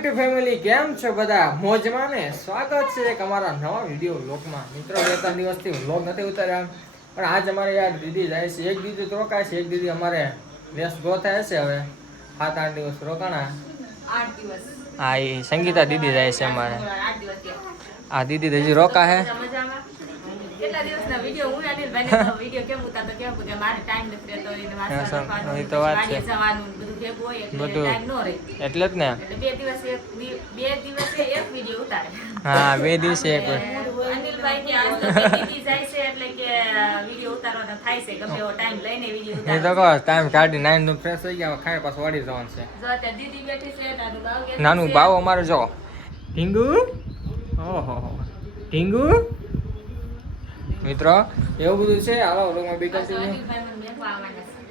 YouTube family કેમ છો બધા મોજમાં ને સ્વાગત છે એક અમારા નવા વિડીયો વ્લોગમાં મિત્રો 2-3 દિવસથી વ્લોગ નથી ઉતાર્યા પણ આજ અમારે યાર દીદી જાય છે એક દીદી તો રોકાય છે એક દીદી અમારે દેશ ગો થાય છે હવે 7-8 દિવસ રોકાણા 8 દિવસ હા એ સંગીતા દીદી જાય છે અમારે 8 દિવસ આ દીદી હજી રોકા હે મજામાં કેટલા દિવસના વિડિયો હું અનિલભાઈને વિડિયો કેમ ઉતારતો કેમ કે મારે ટાઈમ નથી રહેતો એને વાંચવાનું એ તો વાત છે જવાનું બધું ભેગું હોય એટલે ટાઈમ ન રહે એટલે જ ને એટલે બે દિવસે એક વિડિયો ઉતારે હા 2 દિવસે એક અનિલભાઈ કે આજ તો દીદી જાય છે એટલે કે વિડિયો ઉતારવાનો થાય છે ગમે એવો ટાઈમ લઈને વિડિયો એ ઉતારે તો કહો ટાઈમ કાઢી નાઈન નું ફ્રેશ થઈ ગયા ખાઈ પાછું વાડી જવાનું છે જો અત્યારે દીદી બેઠી છે નાનું બાવ અમારે જો ઢીંગુ ઓહો ઢીંગુ મિત્રો એવું બધું છે હાલો વ્લોગમાં બી કન્ટિન્યુ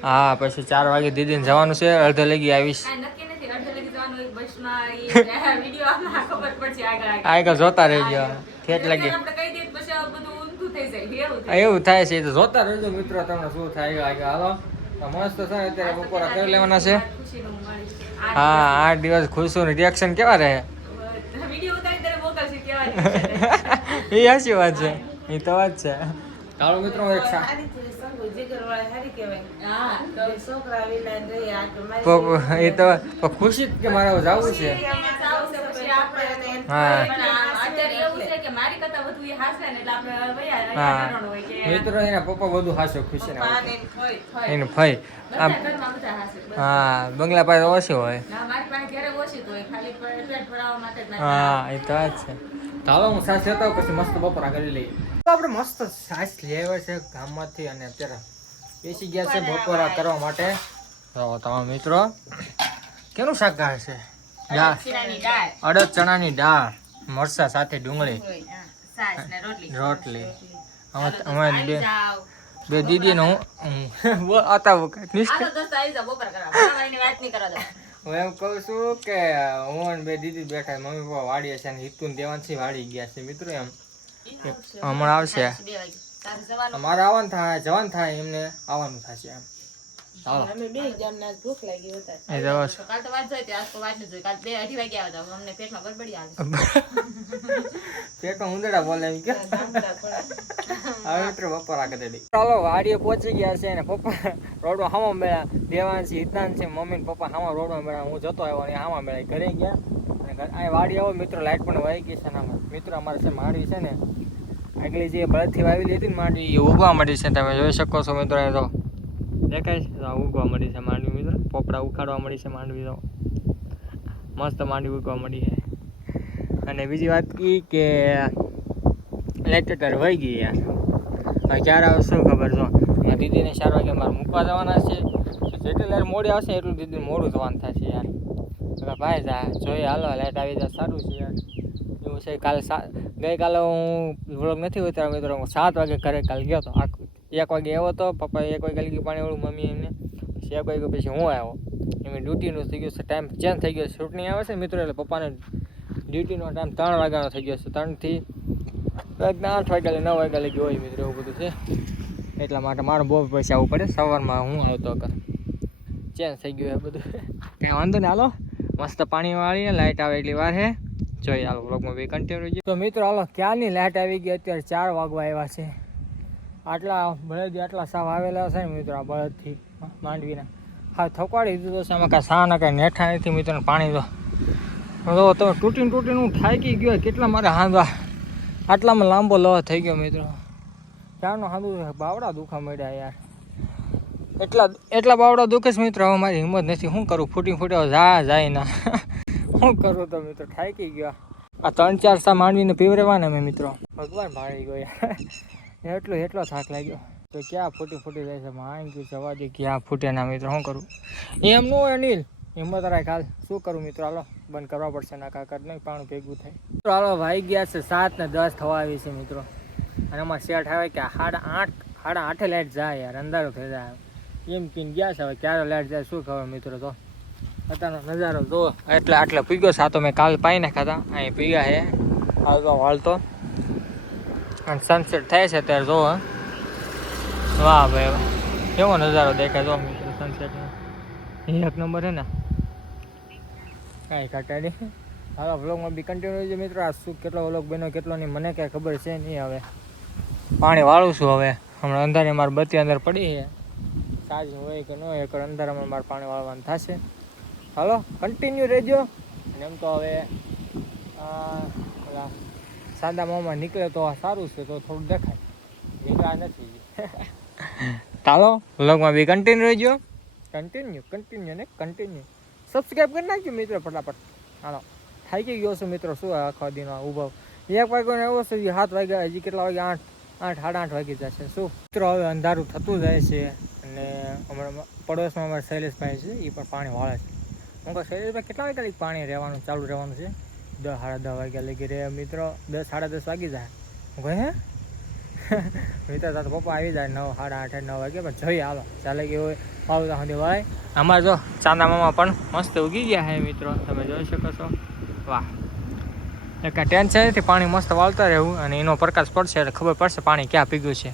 હા પછી 4 વાગે દીદીને જવાનું છે અડધે લગી આવીશ આગળ જોતા રહેજો ઠેક લાગી એવું થાય છે તો જોતા રહેજો મિત્રો તમને શું થાય આગળ હાલો મસ્ત છે અત્યારે બપોરા કરી લેવાના છે હા 8 દિવસ ખુશીનું રિએક્શન કેવા રહે એ સાચી વાત છે એ તો વાત છે ચાલો મિત્રો એક એ તો ખુશી કે મારે જવું છે હા મિત્રો એના પપ્પા બધું હાસો ખુશી એને ફઈ હા બંગલા પાસે ઓછી હોય હા એ તો વાત છે ચાલો હું સાસ લેતા પછી મસ્ત બપોરા કરી લઈએ આપણે મસ્ત સાસ લેવા છે ગામમાંથી અને અત્યારે બેસી ગયા છે બપોરા કરવા માટે તો તમારા મિત્રો કેનું શાક ખાય છે અડદ ચણાની દાળ મરચા સાથે ડુંગળી રોટલી અમે બે દીદી નું હું એમ કહું છું કે હું બે દીદી બેઠા મમ્મી પપ્પા વાડીએ છે ને હિતુન દેવાંશી વાડી ગયા છે મિત્રો એમ હમણાં આવશે અમારે આવવાનું થાય જવાનું થાય એમને આવવાનું થશે એમ ચાલો પેટમાં ઉંદરડા બોલે એમ કે હવે મિત્રો બપોરા કરી દે ચાલો વાડીએ પહોંચી ગયા છે ને પપ્પા રોડમાં હામા મેળા દેવાંશી હિતાંશી મમ્મી ને પપ્પા હામા રોડમાં મેળા હું જતો આવ્યો અને હામા મેળા ઘરે ગયા અને વાડી આવો મિત્રો લાઈટ પણ વહી ગઈ છે ને મિત્રો અમારે છે માંડવી છે ને આગલી જે બળદથી વાવેલી હતી ને માંડવી એ ઉગવા મળી છે તમે જોઈ શકો છો મિત્રો એ તો દેખાય છે ઉગવા મળી છે માંડવી મિત્રો પોપડા ઉખાડવા મળી છે માંડવી તો મસ્ત માંડવી ઉગવા મળી છે અને બીજી વાત એ કે લાઈટ વહી ગઈ યાર હવે ક્યારે આવે શું ખબર છો દીદીને 4 વાગે મારે મૂકવા જવાના છે જેટલી લાઈટ મોડી આવશે એટલું દીદી મોડું જવાનું થશે યાર ભાઈ જા જોઈએ હાલો લાઈટ આવી જાય સારું છે યાર એવું છે કાલે ગઈકાલે હું વ્લોગ નથી ઉતાર્યો મિત્રો 7 વાગે ઘરે કાલે ગયો હતો 1 વાગે આવ્યો હતો પપ્પા 1 વાગે લઈ ગયું પાણી વાળું મમ્મી એમને 1 વાગે પછી હું આવ્યો એમની ડ્યુટીનું થઈ ગયું છે ટાઈમ ચેન્જ થઈ ગયો છે ચૂંટણી આવે છે મિત્રો એટલે પપ્પાને ડ્યુટીનો ટાઈમ 3 વાગ્યાનો થઈ ગયો છે 3 થી 8 વાગ્યા 9 વાગ્યા લગી હોય મિત્રો એવું બધું છે એટલા માટે મારે બહુ પછી આવવું પડે સવારમાં હું આવતો કર ચેન્જ થઈ ગયું એ બધું કંઈ વાંધો ને હાલો મસ્ત પાણી વાળી લાઇટ આવે એટલી વાર હે જોઈએ હાલો વ્લોગમાં બી કન્ટિન્યુ તો મિત્રો હાલો ક્યારની લાઇટ આવી ગઈ અત્યારે 4 વાગવા આવ્યા છે આટલા બળદ આટલા સાવ આવેલા છે ને મિત્રો આ બળદથી માંડવીના હા થકવાડી દીધું છે આમાં કાંઈ સા ના કાંઈ નેઠા નથી મિત્રો પાણી તો તૂટીને હું થાકી ગયો કેટલા મારે હાંધવા આટલામાં લાંબો લોહ થઈ ગયો મિત્રો ક્યારનો હાંધું બાવડા દુખા મળ્યા યાર એટલા બાવડા દુખે છે મિત્રો હવે મારી હિંમત નથી શું કરું ફૂટ્યો જાય ના શું કરું તો મિત્રો થાકી ગયો આ 3-4 સા માંડવીને પીવરેવાના મેં મિત્રો ભગવાન ભાળી ગયો યાર એટલો થાક લાગ્યો તો ક્યાં ફૂટી જાય છે માંગ ગયું જવા દે ક્યાં ફૂટે ના મિત્રો શું કરું એમ ન હોય અનિલ હિંમત રાખ હાલ શું કરું મિત્રો હાલો બંધ કરવા પડશે ના કાકર નહીં પાણું ભેગું થાય મિત્રો હાલો વાઈ ગયા છે 7 ને 10 થવા આવી છે મિત્રો અને અમારે શેઠ આવે કે 8:30 લાઈટ જાય યાર અંધારો થઈ જાય એમ પીને ગયા છે હવે ક્યારે લાઈટ જાય શું ખબર મિત્રો તો અત્યારનો નજારો જો આટલે પીગ્યો છે આ તો મેં કાલ પાઈ નાખ્યા હતા અહીં પીગ્યા છે હાલતો હાલતો અને સનસેટ થાય છે ત્યારે જો વાહ ભાઈ કેવો નજારો દેખાય જો મિત્રો સનસેટનો એક નંબર છે ને કાંઈ ઘટાડી હાલો વ્લોગમાં બી કન્ટિન્યુ છે મિત્રો. આ શું કેટલો વ્લોગ બન્યો કેટલો નહીં મને કાંઈ ખબર છે નહીં. હવે પાણી વાળું છું. હવે હમણાં અંધારે મારી બત્તી અંદર પડી છે. ચાર્જ હોય કે ન હોય એક અંધારામાં મારે પાણી વાળવાનું થશે. હાલો કન્ટિન્યુ રહેજો. અને એમ તો હવે ઓલા સાદા મોંમાં નીકળે તો સારું છે, તો થોડું દેખાય. નીકળ્યા નથી. ચાલો વ્લોગમાં બી કન્ટિન્યુ રહેજો. કન્ટિન્યુ સબસ્ક્રાઈબ કરી નાખજો મિત્રો ફટાફટ. હાલો થાકી ગયો છું મિત્રો. શું આખો દિનો ઊભો 1 વાગ્યાનો એવો છે, 7 વાગ્યા હજી કેટલા વાગ્યા 8 સાડા 8 વાગી જશે. શું મિત્રો હવે અંધારું થતું જાય છે. અને અમારા પડોશમાં અમારા શૈલેષભાઈ છે, એ પણ પાણી વાળે છે. હું કહું શૈલેષભાઈ કેટલા વાગ્યા લગી પાણી રહેવાનું ચાલુ રહેવાનું છે? 10 સાડા 10 વાગ્યા લગી રહે મિત્રો. 10 સાડા 10 વાગી જાય. હું કહે હે મિત્રો તાર પપ્પા આવી જાય 9 સાડા 8 9 વાગે. પણ જોઈએ હાલો ચાલે કે હોય પાવતા સુધી વાય. અમારે જો ચાંદા મામા પણ મસ્ત ઉગી ગયા છે મિત્રો, તમે જોઈ શકો છો. વાહ, એક ટેન્શન નથી. પાણી મસ્ત વાળતા રહેવું અને એનો પ્રકાશ પડશે એટલે ખબર પડશે પાણી ક્યાં પીગ્યું છે.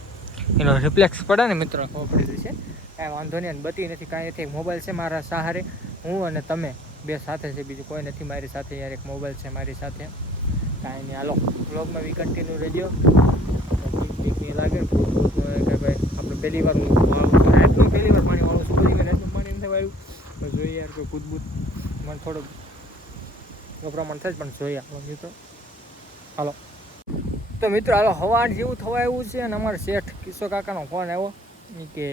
એનો રિફ્લેક્સ પડે ને મિત્રો ખબર પડી જશે. કાંઈ વાંધો નહીં. બતી નથી કાંઈ નથી. મોબાઈલ છે મારા સહારે, હું અને તમે બે સાથે છે, બીજું કોઈ નથી મારી સાથે. યાર એક મોબાઈલ છે મારી સાથે. કાંઈ નહીં હાલો બ્લોગમાં બી કન્ટિન્યુ રહેજો. લાગે કે ભાઈ આપણે પહેલી વાર રાતનું પહેલી વાર પાણી વાળું છું. બધી રાતનું પાણી નથી વાળ્યું તો જોઈએ યાર કોઈ ભૂત મને થોડુંક પ્રમાણ થાય પણ જોઈએ આપણો મિત્રો. હાલો તો મિત્રો હાલો હવા જેવું થવા એવું છે. અને અમારે શેઠ કિશો કાકાનો ફોન આવ્યો કે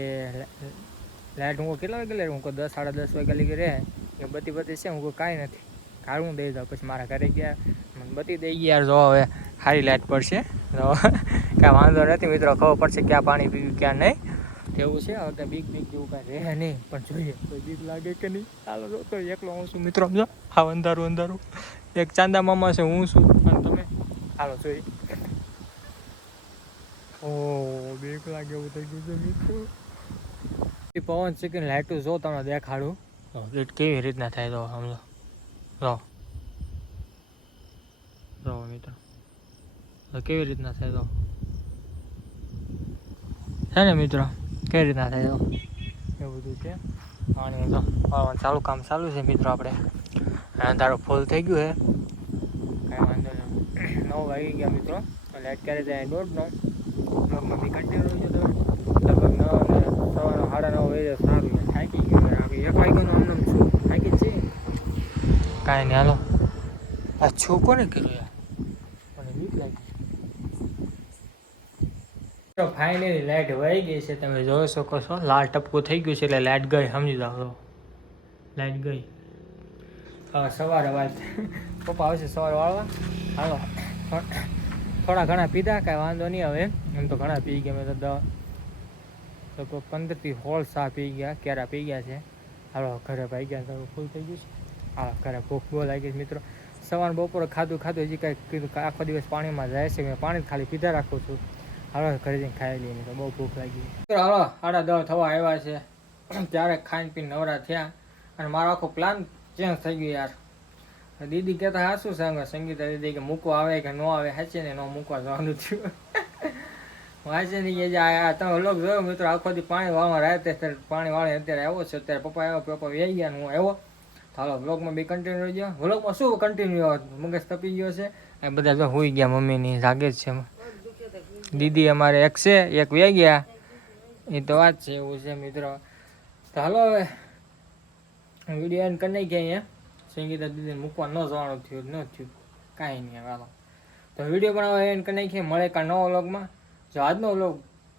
લાઇટ હું કેટલા વાગે લે? હું કહું 10 સાડા 10 વાગ્યા લગી રહે કે બધી છે. હું કહું કાંઈ નથી, કાઢ હું દઈ જાઉં. પછી મારા ઘરે ગયા મને બધી દઈ ગયા. યાર જો હવે સારી લાઇટ પડશે તો કાંઈ વાંધો નથી મિત્રો. ખબર પડશે ક્યાં પાણી પીવું ક્યાં નહીં એવું છે. હવે કાંઈ બીક જેવું કાંઈ રહે નહીં, પણ જોઈએ કોઈ બીક લાગે કે નહીં. ચાલો જો તો એકલો હું છું મિત્રો. સમજો હા અંધારું એક ચાંદા મામા છે, હું છું અને તમે. હાલો જોઈએ. ઓ બીક લાગે એવું થઈ ગયું છે મિત્રો. પવન છે કે લાઇટું જો તમને દેખાડું લાઇટ કેવી રીતના થાય તો સમજો. જો મિત્રો કેવી રીતના થાય તો છે ને મિત્રો, કેવી રીતના થાય તો એવું બધું છે. પાણી તો ચાલુ કામ ચાલુ છે મિત્રો. આપણે અંધારું ફૂલ થઈ ગયું છે. કાંઈ વાંધો નહીં. 9 વાગી ગયા મિત્રો. લાઇટ ક્યારે જાય 9:30. બ્લોગમાં બી કન્ટિન્યુ છે. લગભગ 9 ને સવારના 9:30 વાગે સારું થાકી ગયું. 1 વાગ્યાનું આમ છું થાકી જ છે. કાંઈ નહીં હાલો. આ છો કોને કર્યું યાર? મને બીક લાગી. ફાઇનલી લાઇટ વહી ગઈ છે. તમે જોઈ શકો છો લાલ ટપકું થઈ ગયું છે એટલે લાઇટ ગઈ. સમજી જાઓ લાઇટ ગઈ. હવે સવારે વાત પપ્પા આવશે સવારે વાળવા. હાલો થોડા ઘણા પીધા કાંઈ વાંધો નહીં. હવે એમ તો ઘણા પી ગયા. મેં તો 15 થી 16 સા પી ગયા, કેરા પી ગયા છે. હાલો ઘરે ભાઈ ગયા તો ફૂલ થઈ ગયું છે. હા ઘરે ભૂખ બહુ લાગી છે મિત્રો. સવારે બપોરે ખાધું હજી કાંઈ કીધું આખો દિવસ પાણીમાં જાય છે. મેં પાણી ખાલી પીધા રાખું છું. હાલો ઘરે જઈને ખાઈ લઈએ તો બહુ ભૂખ લાગી. હાલો 10:30 થવા આવ્યા છે. ત્યારે ખાઈને પીને નવરા થયા અને મારો આખો પ્લાન ચેન્જ થઈ ગયો યાર. દીદી કહેતા હા શું સંગ સંગીતા દીદી કે મૂકવા આવે કે ન આવે. હાચે ને ન મૂકવા જવાનું થયું. વાંચે નહીં કે તમે લોક જોયો મિત્રો આખો દી પાણી વાળવા રાતે પાણી વાળે અત્યારે આવ્યો છે. અત્યારે પપ્પા આવ્યો, પપ્પા વહી ગયા હું આવ્યો. હાલો વ્લોગમાં બી કન્ટિન્યુ રહી ગયો. વ્લોગમાં શું કન્ટિન્યુ મગજ તપી ગયો છે. બધા જો હોઈ ગયા, મમ્મીની જાગે જ છે. દીદી અમારે એક છે, એક વહી ગયા. એ તો વાત છે એવું છે મિત્રો. તો હાલો હવે વિડીયો એન્ડ કરી નાખીએ અહીંયા. સંગીતા દીદીને મૂકવા ન જવાનું થયું ન થયું કાંઈ નહીં. હાલો તો વિડીયો બનાવવા એન્ડ કરી નાખીએ. મળે કાં નવો વ્લોગમાં. જો આજનો વ્લોગ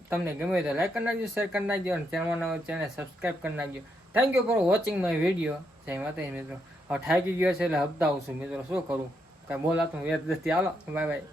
તમને ગમે તો લાઈક કરી નાખજો, શેર કરી નાખજો અને ચેનલ સબસ્ક્રાઈબ કરી નાખજો. Thank you for watching my video. જય માતાજી મિત્રો. હવે થાકી ગયો છે એટલે હપ્તા આવું છું મિત્રો. શું કરું કાંઈ બોલાતું વેત નથી. હાલો બાય બાય.